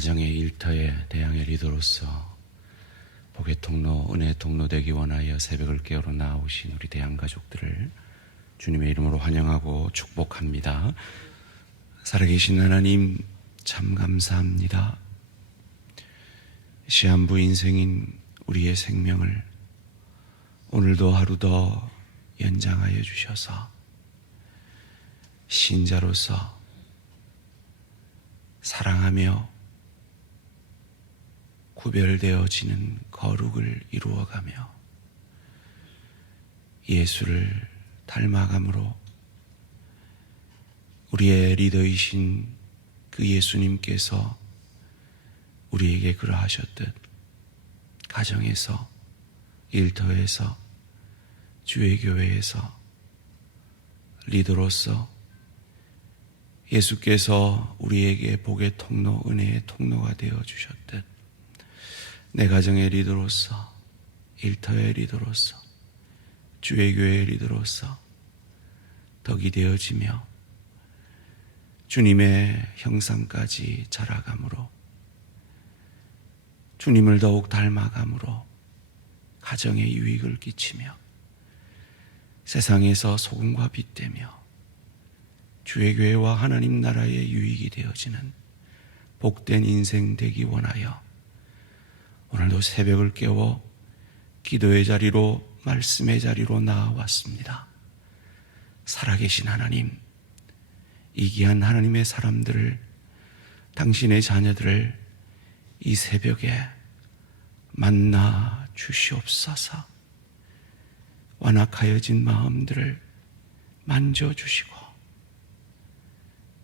가정의 일터에 대항의 리더로서 복의 통로, 은혜의 통로 되기 원하여 새벽을 깨우러 나오신 우리 대항 가족들을 주님의 이름으로 환영하고 축복합니다. 살아계신 하나님 참 감사합니다. 시한부 인생인 우리의 생명을 오늘도 하루 더 연장하여 주셔서 신자로서 사랑하며 구별되어지는 거룩을 이루어가며 예수를 닮아감으로 우리의 리더이신 그 예수님께서 우리에게 그러하셨듯 가정에서, 일터에서, 주의 교회에서 리더로서 예수께서 우리에게 복의 통로, 은혜의 통로가 되어 주셨듯 내 가정의 리더로서, 일터의 리더로서, 주의 교회의 리더로서 덕이 되어지며 주님의 형상까지 자라감으로, 주님을 더욱 닮아감으로 가정에 유익을 끼치며 세상에서 소금과 빛 되며 주의 교회와 하나님 나라의 유익이 되어지는 복된 인생 되기 원하여 오늘도 새벽을 깨워 기도의 자리로, 말씀의 자리로 나아왔습니다. 살아계신 하나님, 이 귀한 하나님의 사람들을, 당신의 자녀들을 이 새벽에 만나 주시옵소서. 완악하여진 마음들을 만져주시고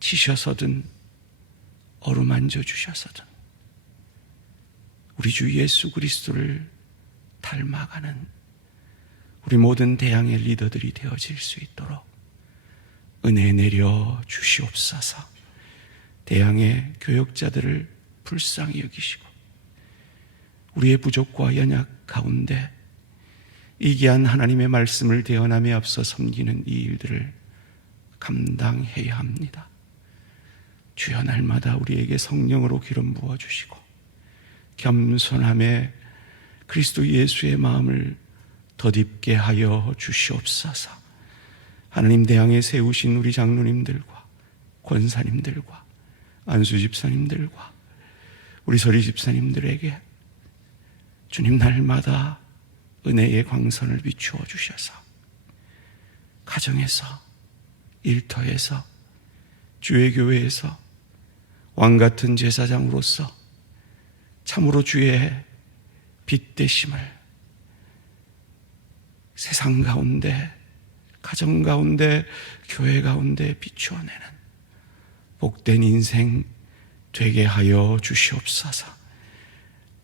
치셔서든 어루만져 주셔서든 우리 주 예수 그리스도를 닮아가는 우리 모든 대항의 리더들이 되어질 수 있도록 은혜 내려 주시옵소서. 대항의 교역자들을 불쌍히 여기시고 우리의 부족과 연약 가운데 이 귀한 하나님의 말씀을 대언함에 앞서 섬기는 이 일들을 감당해야 합니다. 주여, 날마다 우리에게 성령으로 기름 부어주시고 겸손함에 그리스도 예수의 마음을 덧입게 하여 주시옵소서. 하나님 대항에 세우신 우리 장로님들과 권사님들과 안수 집사님들과 우리 서리 집사님들에게 주님 날마다 은혜의 광선을 비추어 주셔서 가정에서, 일터에서, 주의 교회에서 왕같은 제사장으로서 참으로 주의 빛 되심을 세상 가운데, 가정 가운데, 교회 가운데 비추어내는 복된 인생 되게 하여 주시옵소서.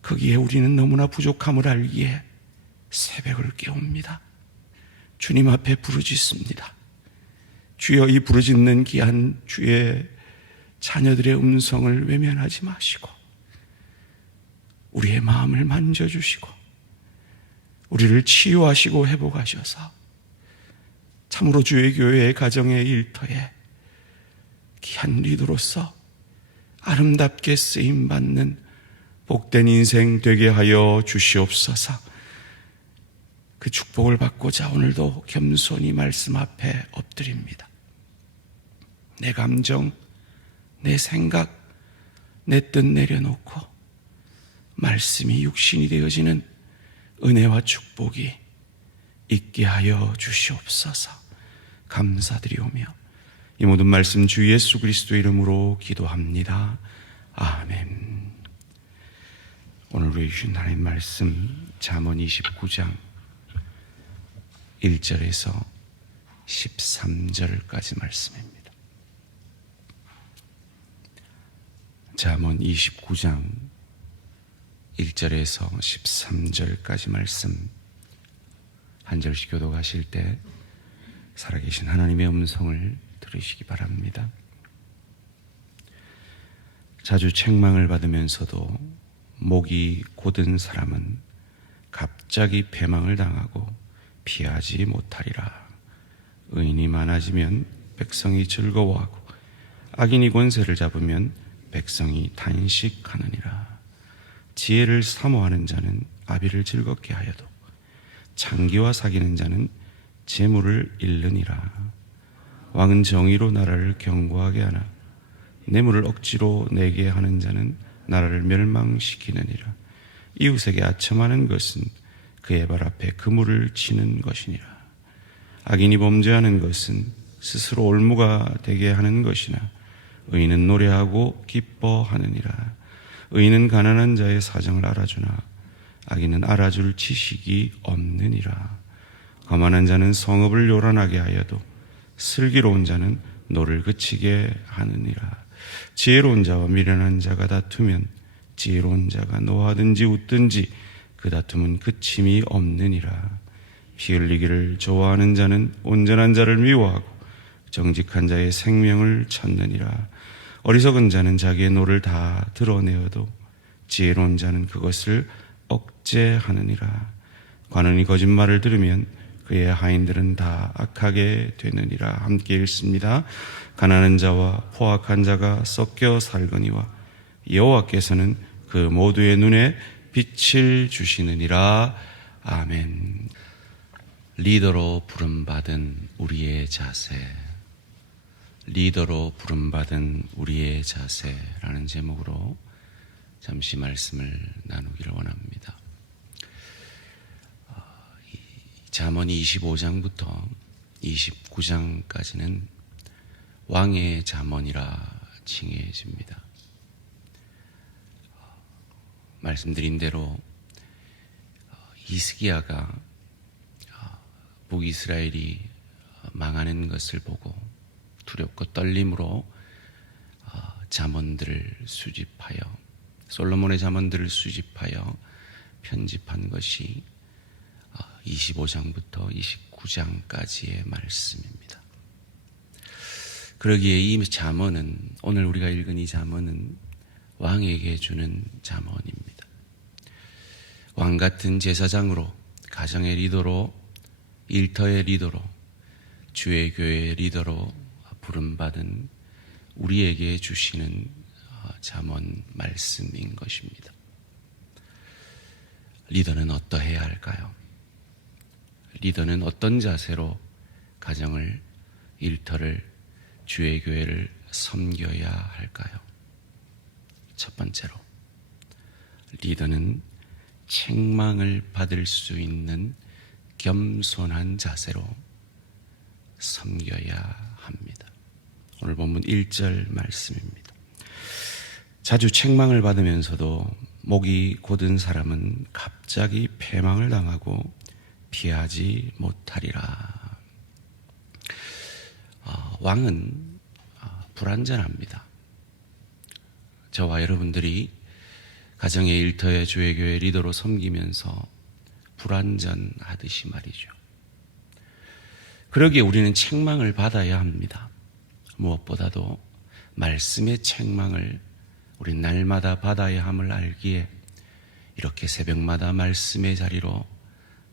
거기에 우리는 너무나 부족함을 알기에 새벽을 깨웁니다. 주님 앞에 부르짖습니다. 주여, 이 부르짖는 귀한 주의 자녀들의 음성을 외면하지 마시고 우리의 마음을 만져주시고 우리를 치유하시고 회복하셔서 참으로 주의 교회의 가정의 일터에 귀한 리더로서 아름답게 쓰임받는 복된 인생 되게 하여 주시옵소서. 그 축복을 받고자 오늘도 겸손히 말씀 앞에 엎드립니다. 내 감정, 내 생각, 내 뜻 내려놓고 말씀이 육신이 되어지는 은혜와 축복이 있게 하여 주시옵소서. 감사드리오며 이 모든 말씀 주 예수 그리스도 이름으로 기도합니다. 아멘. 오늘 우리 주신 하나님 말씀 잠언 29장 1절에서 13절까지 말씀입니다. 잠언 29장 1절에서 13절까지 말씀 한 절씩 교독하실 때 살아계신 하나님의 음성을 들으시기 바랍니다. 자주 책망을 받으면서도 목이 곧은 사람은 갑자기 패망을 당하고 피하지 못하리라. 의인이 많아지면 백성이 즐거워하고 악인이 권세를 잡으면 백성이 탄식하느니라. 지혜를 사모하는 자는 아비를 즐겁게 하여도 창기와 사귀는 자는 재물을 잃느니라. 왕은 정의로 나라를 견고하게 하나 뇌물을 억지로 내게 하는 자는 나라를 멸망시키느니라. 이웃에게 아첨하는 것은 그의 발 앞에 그물을 치는 것이니라. 악인이 범죄하는 것은 스스로 올무가 되게 하는 것이나 의인은 노래하고 기뻐하느니라. 의인은 가난한 자의 사정을 알아주나 악인은 알아줄 지식이 없느니라. 거만한 자는 성읍을 요란하게 하여도 슬기로운 자는 노를 그치게 하느니라. 지혜로운 자와 미련한 자가 다투면 지혜로운 자가 노하든지 웃든지 그 다툼은 그침이 없느니라. 피 흘리기를 좋아하는 자는 온전한 자를 미워하고 정직한 자의 생명을 찾느니라. 어리석은 자는 자기의 노를 다 드러내어도 지혜로운 자는 그것을 억제하느니라. 관원이 거짓말을 들으면 그의 하인들은 다 악하게 되느니라. 함께 읽습니다. 가난한 자와 포악한 자가 섞여 살거니와 여호와께서는 그 모두의 눈에 빛을 주시느니라. 아멘. 리더로 부름받은 우리의 자세, 리더로 부름받은 우리의 자세라는 제목으로 잠시 말씀을 나누기를 원합니다. 잠언이 25장부터 29장까지는 왕의 잠언이라 칭해집니다. 말씀드린 대로 히스기야가 북이스라엘이 망하는 것을 보고 두렵고 떨림으로 잠언들을 수집하여 솔로몬의 잠언들을 수집하여 편집한 것이 25장부터 29장까지의 말씀입니다. 그러기에 이 잠언은, 오늘 우리가 읽은 이 잠언은 왕에게 주는 잠언입니다. 왕 같은 제사장으로, 가정의 리더로, 일터의 리더로, 주의 교회의 리더로 부름받은 우리에게 주시는 잠언 말씀인 것입니다. 리더는 어떠해야 할까요? 리더는 어떤 자세로 가정을, 일터를, 주의 교회를 섬겨야 할까요? 첫 번째로, 리더는 책망을 받을 수 있는 겸손한 자세로 섬겨야 합니다. 오늘 본문 1절 말씀입니다. 자주 책망을 받으면서도 목이 곧은 사람은 갑자기 패망을 당하고 피하지 못하리라. 왕은 불완전합니다. 저와 여러분들이 가정의 일터의 주의 교회 리더로 섬기면서 불완전하듯이 말이죠. 그러기에 우리는 책망을 받아야 합니다. 무엇보다도 말씀의 책망을 우리 날마다 받아야 함을 알기에 이렇게 새벽마다 말씀의 자리로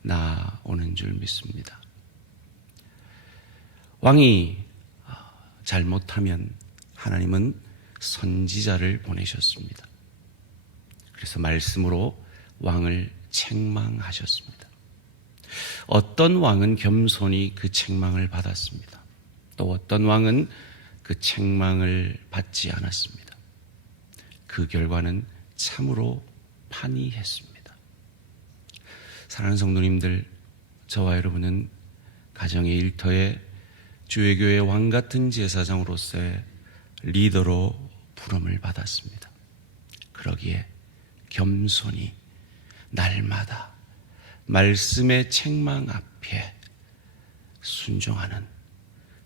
나오는 줄 믿습니다. 왕이 잘못하면 하나님은 선지자를 보내셨습니다. 그래서 말씀으로 왕을 책망하셨습니다. 어떤 왕은 겸손히 그 책망을 받았습니다. 또 어떤 왕은 그 책망을 받지 않았습니다. 그 결과는 참으로 판이했습니다. 사랑하는 성도님들, 저와 여러분은 가정의 일터에 주의 교회 왕 같은 제사장으로서의 리더로 부름을 받았습니다. 그러기에 겸손히 날마다 말씀의 책망 앞에 순종하는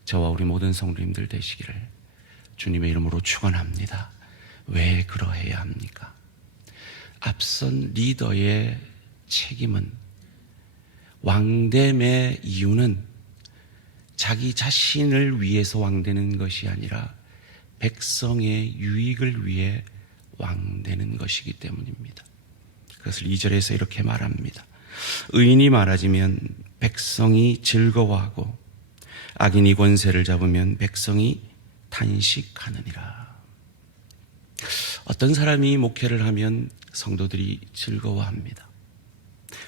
저와 우리 모든 성도님들 되시기를 주님의 이름으로 축원합니다. 왜 그러해야 합니까? 앞선 리더의 책임은, 왕됨의 이유는 자기 자신을 위해서 왕되는 것이 아니라 백성의 유익을 위해 왕되는 것이기 때문입니다. 그것을 2절에서 이렇게 말합니다. 의인이 많아지면 백성이 즐거워하고 악인이 권세를 잡으면 백성이 탄식하느니라. 어떤 사람이 목회를 하면 성도들이 즐거워합니다.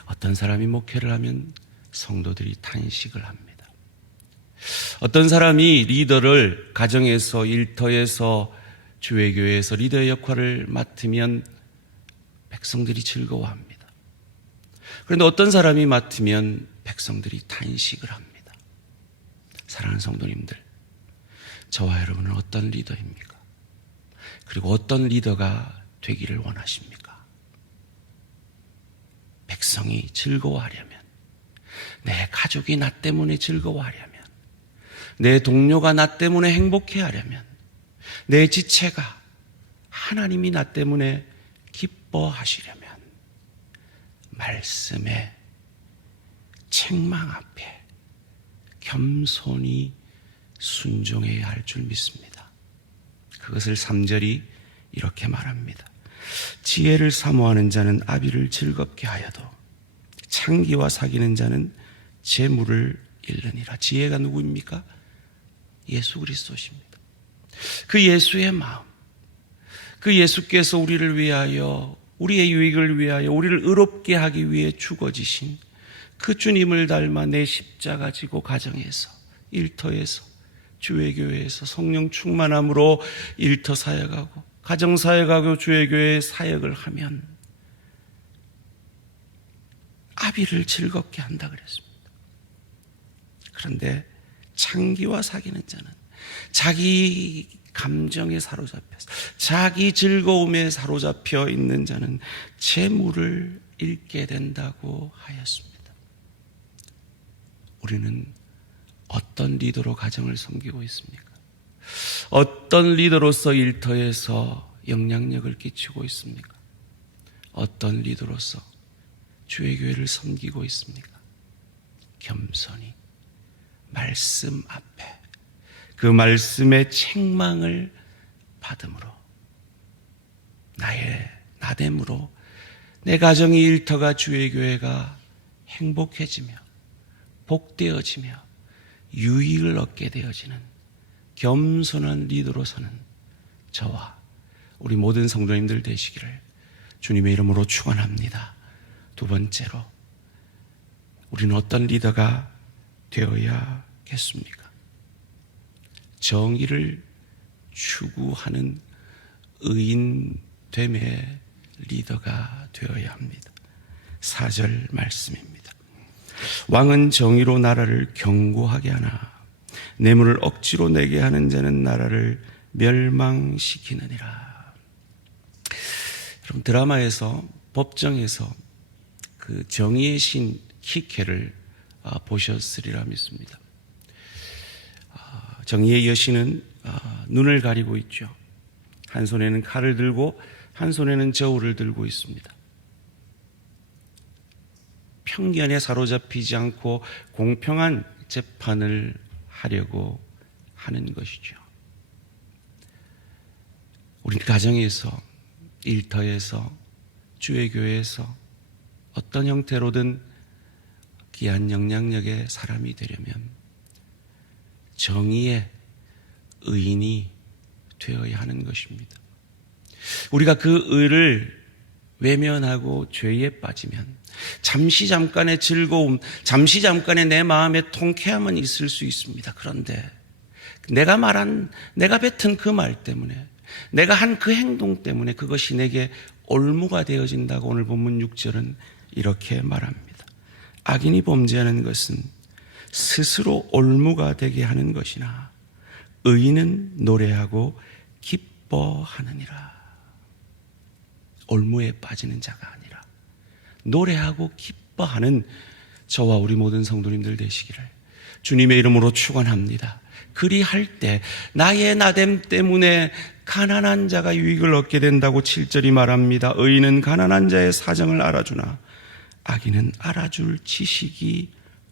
어떤 사람이 목회를 하면 성도들이 탄식을 합니다. 어떤 사람이 리더를 가정에서, 일터에서, 주회교회에서 리더의 역할을 맡으면 백성들이 즐거워합니다. 그런데 어떤 사람이 맡으면 백성들이 탄식을 합니다. 사랑하는 성도님들, 저와 여러분은 어떤 리더입니까? 그리고 어떤 리더가 되기를 원하십니까? 백성이 즐거워하려면, 내 가족이 나 때문에 즐거워하려면, 내 동료가 나 때문에 행복해하려면, 내 지체가 하나님이 나 때문에 기뻐하시려면 말씀의 책망 앞에 겸손히 순종해야 할 줄 믿습니다. 그것을 3절이 이렇게 말합니다. 지혜를 사모하는 자는 아비를 즐겁게 하여도 창기와 사귀는 자는 재물을 잃느니라. 지혜가 누구입니까? 예수 그리스도십니다. 그 예수의 마음, 그 예수께서 우리를 위하여, 우리의 유익을 위하여, 우리를 의롭게 하기 위해 죽어지신 그 주님을 닮아 내 십자가 지고 가정에서, 일터에서, 주회교회에서 성령 충만함으로 일터 사역하고 가정 사역하고 주회교회 사역을 하면 아비를 즐겁게 한다 그랬습니다. 그런데 창기와 사귀는 자는 자기 감정에 사로잡혀서, 자기 즐거움에 사로잡혀 있는 자는 재물을 잃게 된다고 하였습니다. 우리는 어떤 리더로 가정을 섬기고 있습니까? 어떤 리더로서 일터에서 영향력을 끼치고 있습니까? 어떤 리더로서 주의교회를 섬기고 있습니까? 겸손히 말씀 앞에 그 말씀의 책망을 받음으로, 나의 나됨으로 내 가정의 일터가 주의교회가 행복해지며 복되어지며 유익을 얻게 되어지는 겸손한 리더로서는 저와 우리 모든 성도님들 되시기를 주님의 이름으로 축원합니다. 두 번째로, 우리는 어떤 리더가 되어야겠습니까? 정의를 추구하는 의인됨의 리더가 되어야 합니다. 4절 말씀입니다. 왕은 정의로 나라를 견고하게 하나 뇌물을 억지로 내게 하는 자는 나라를 멸망시키느니라. 여러분, 드라마에서, 법정에서 그 정의의 신 키케를 보셨으리라 믿습니다. 정의의 여신은 눈을 가리고 있죠. 한 손에는 칼을 들고 한 손에는 저울을 들고 있습니다. 편견에 사로잡히지 않고 공평한 재판을 하려고 하는 것이죠. 우리는 가정에서, 일터에서, 주의교회에서 어떤 형태로든 귀한 영향력의 사람이 되려면 정의의 의인이 되어야 하는 것입니다. 우리가 그 의를 외면하고 죄에 빠지면 잠시 잠깐의 즐거움, 잠시 잠깐의 내 마음의 통쾌함은 있을 수 있습니다. 그런데 내가 뱉은 그 말 때문에, 내가 한 그 행동 때문에 그것이 내게 올무가 되어진다고 오늘 본문 6절은 이렇게 말합니다. 악인이 범죄하는 것은 스스로 올무가 되게 하는 것이나 의인은 노래하고 기뻐하느니라. 올무에 빠지는 자가 아니라 노래하고 기뻐하는 저와 우리 모든 성도님들 되시기를 주님의 이름으로 축원합니다. 그리할 때 나의 나됨 때문에 가난한 자가 유익을 얻게 된다고 7절이 말합니다. 의인은 가난한 자의 사정을 알아주나 악인은 알아줄 지식이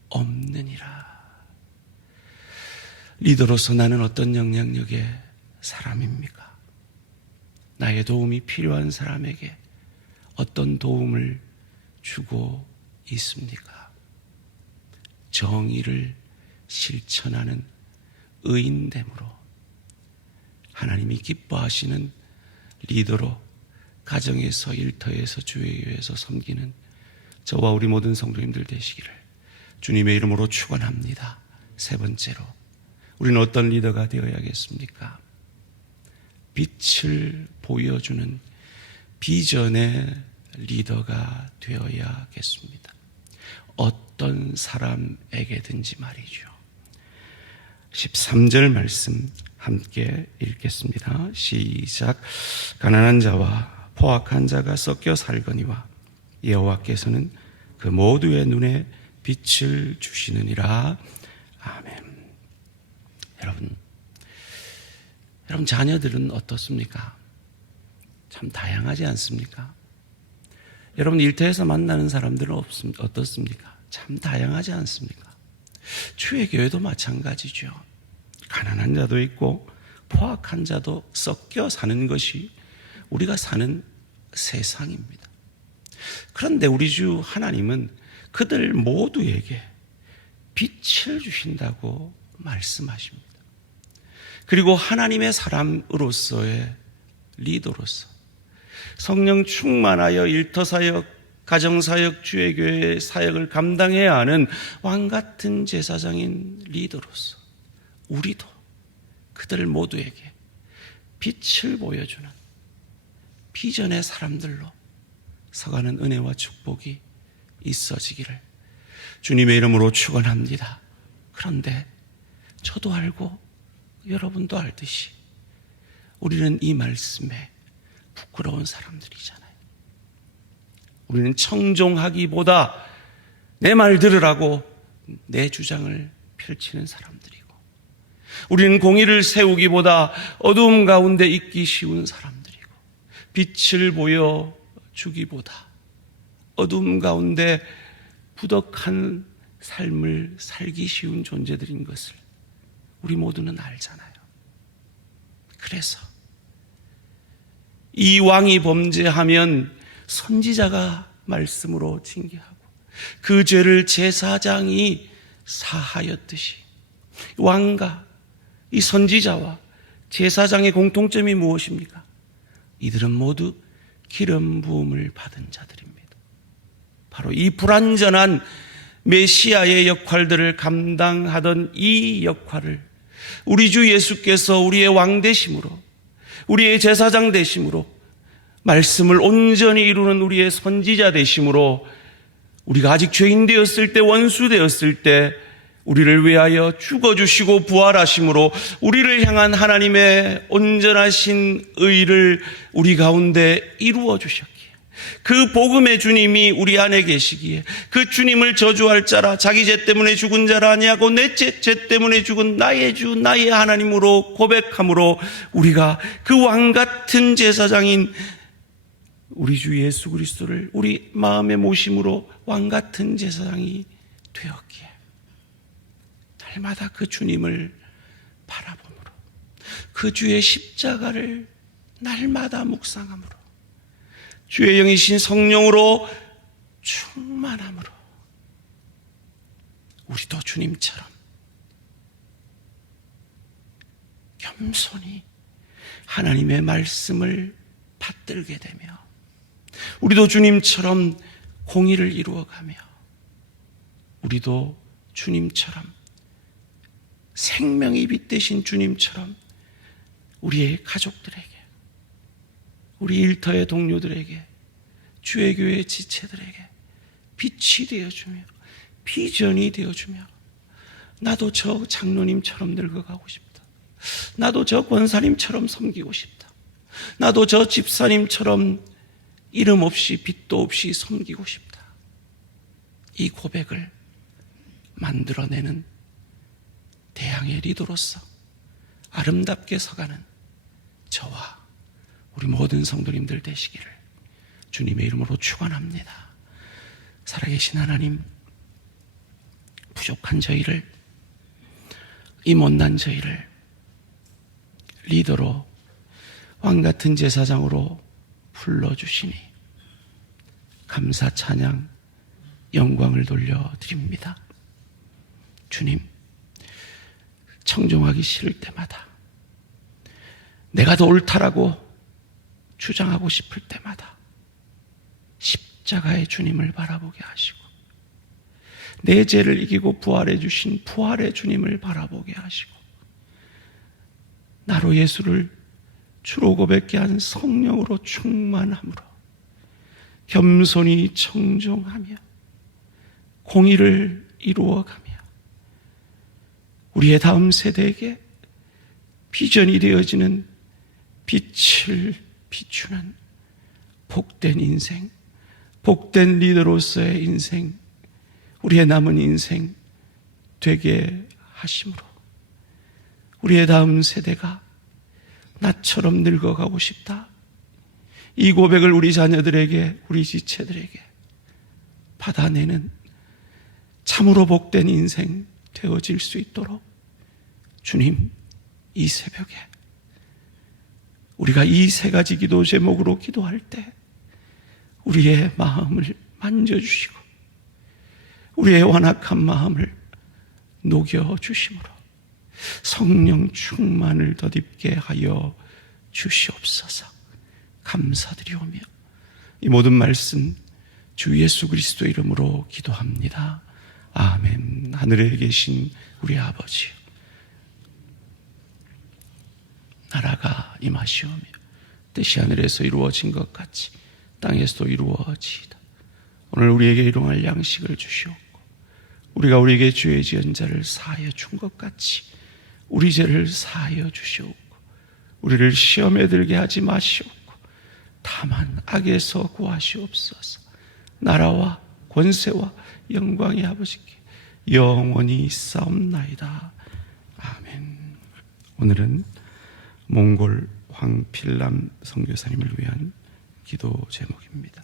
없느니라. 리더로서 나는 어떤 영향력의 사람입니까? 나의 도움이 필요한 사람에게 어떤 도움을 주고 있습니까? 정의를 실천하는 의인됨으로 하나님이 기뻐하시는 리더로 가정에서, 일터에서, 주의회에서 섬기는 저와 우리 모든 성도님들 되시기를 주님의 이름으로 축원합니다. 세 번째로, 우리는 어떤 리더가 되어야겠습니까? 빛을 보여주는 비전의 리더가 되어야겠습니다. 어떤 사람에게든지 말이죠. 13절 말씀 함께 읽겠습니다. 시작. 가난한 자와 포악한 자가 섞여 살거니와 여호와께서는 그 모두의 눈에 빛을 주시느니라. 아멘. 여러분 자녀들은 어떻습니까? 참 다양하지 않습니까? 여러분 일터에서 만나는 사람들은 어떻습니까? 참 다양하지 않습니까? 주의 교회도 마찬가지죠. 가난한 자도 있고 포악한 자도 섞여 사는 것이 우리가 사는 세상입니다. 그런데 우리 주 하나님은 그들 모두에게 빛을 주신다고 말씀하십니다. 그리고 하나님의 사람으로서의 리더로서 성령 충만하여 일터사역, 가정사역, 주의교회 사역을 감당해야 하는 왕같은 제사장인 리더로서 우리도 그들 모두에게 빛을 보여주는 비전의 사람들로 서가는 은혜와 축복이 있어지기를 주님의 이름으로 축원합니다. 그런데 저도 알고 여러분도 알듯이 우리는 이 말씀에 부끄러운 사람들이잖아요. 우리는 청종하기보다 내 말 들으라고 내 주장을 펼치는 사람들이고, 우리는 공의를 세우기보다 어두움 가운데 있기 쉬운 사람들이고, 빛을 보여주기보다 어두움 가운데 부덕한 삶을 살기 쉬운 존재들인 것을 우리 모두는 알잖아요. 그래서 이 왕이 범죄하면 선지자가 말씀으로 징계하고 그 죄를 제사장이 사하였듯이 왕과 이 선지자와 제사장의 공통점이 무엇입니까? 이들은 모두 기름 부음을 받은 자들입니다. 바로 이 불완전한 메시아의 역할들을 감당하던 이 역할을 우리 주 예수께서 우리의 왕 되심으로, 우리의 제사장 되심으로, 말씀을 온전히 이루는 우리의 선지자 되심으로, 우리가 아직 죄인 되었을 때, 원수 되었을 때 우리를 위하여 죽어주시고 부활하심으로 우리를 향한 하나님의 온전하신 의를 우리 가운데 이루어 주셨기에, 그 복음의 주님이 우리 안에 계시기에, 그 주님을 저주할 자라, 자기 죄 때문에 죽은 자라 아니하고 내 죄 때문에 죽은 나의 주 나의 하나님으로 고백함으로 우리가 그 왕같은 제사장인 우리 주 예수 그리스도를 우리 마음에 모심으로 왕같은 제사장이 되었기에 날마다 그 주님을 바라봄으로, 그 주의 십자가를 날마다 묵상함으로, 주의 영이신 성령으로 충만함으로 우리도 주님처럼 겸손히 하나님의 말씀을 받들게 되며, 우리도 주님처럼 공의를 이루어가며, 우리도 주님처럼 생명이 빛 되신 주님처럼 우리의 가족들에게, 우리 일터의 동료들에게, 주의 교회 지체들에게 빛이 되어주며 비전이 되어주며, 나도 저 장로님처럼 늙어가고 싶다, 나도 저 권사님처럼 섬기고 싶다, 나도 저 집사님처럼 이름 없이 빛도 없이 섬기고 싶다, 이 고백을 만들어내는 대항의 리더로서 아름답게 서가는 저와 우리 모든 성도님들 되시기를 주님의 이름으로 축원합니다. 살아계신 하나님, 부족한 저희를, 이 못난 저희를 리더로, 왕같은 제사장으로 불러주시니 감사 찬양 영광을 돌려드립니다. 주님, 청종하기 싫을 때마다 내가 더 옳다라고 주장하고 싶을 때마다 십자가의 주님을 바라보게 하시고, 내 죄를 이기고 부활해 주신 부활의 주님을 바라보게 하시고, 나로 예수를 주로 고백케 한 성령으로 충만함으로 겸손히 청종하며 공의를 이루어가며 우리의 다음 세대에게 비전이 되어지는 빛을 비추는 복된 인생, 복된 리더로서의 인생, 우리의 남은 인생 되게 하심으로 우리의 다음 세대가 나처럼 늙어가고 싶다, 이 고백을 우리 자녀들에게, 우리 지체들에게 받아내는 참으로 복된 인생 되어질 수 있도록 주님, 이 새벽에 우리가 이 세 가지 기도 제목으로 기도할 때 우리의 마음을 만져주시고 우리의 완악한 마음을 녹여주심으로 성령 충만을 덧입게 하여 주시옵소서. 감사드리오며 이 모든 말씀 주 예수 그리스도 이름으로 기도합니다. 아멘. 하늘에 계신 우리 아버지요, 나라가 임하시오며 뜻이 하늘에서 이루어진 것 같이 땅에서도 이루어지이다. 오늘 우리에게 일용할 양식을 주시옵고, 우리가 우리에게 죄 지은 자를 사하여 준 것 같이 우리 죄를 사하여 주시옵고, 우리를 시험에 들게 하지 마시옵고 다만 악에서 구하시옵소서. 나라와 권세와 영광이 아버지께 영원히 싸움나이다. 아멘. 오늘은 몽골 황필남 선교사님을 위한 기도 제목입니다.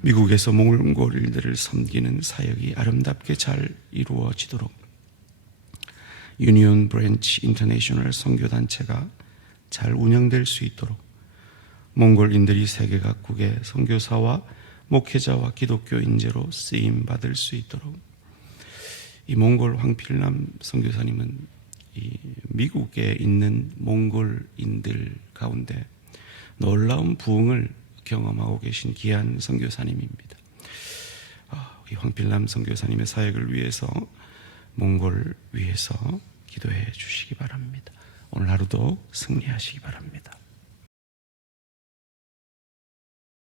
미국에서 몽골인들을 섬기는 사역이 아름답게 잘 이루어지도록 유니온 브랜치 인터내셔널 선교단체가 잘 운영될 수 있도록 몽골인들이 세계 각국의 선교사와 목회자와 기독교 인재로 쓰임받을 수 있도록, 이 몽골 황필남 선교사님은 이 미국에 있는 몽골인들 가운데 놀라운 부흥을 경험하고 계신 귀한 선교사님입니다. 이 황필남 선교사님의 사역을 위해서 몽골 위에서 기도해 주시기 바랍니다. 오늘 하루도 승리하시기 바랍니다.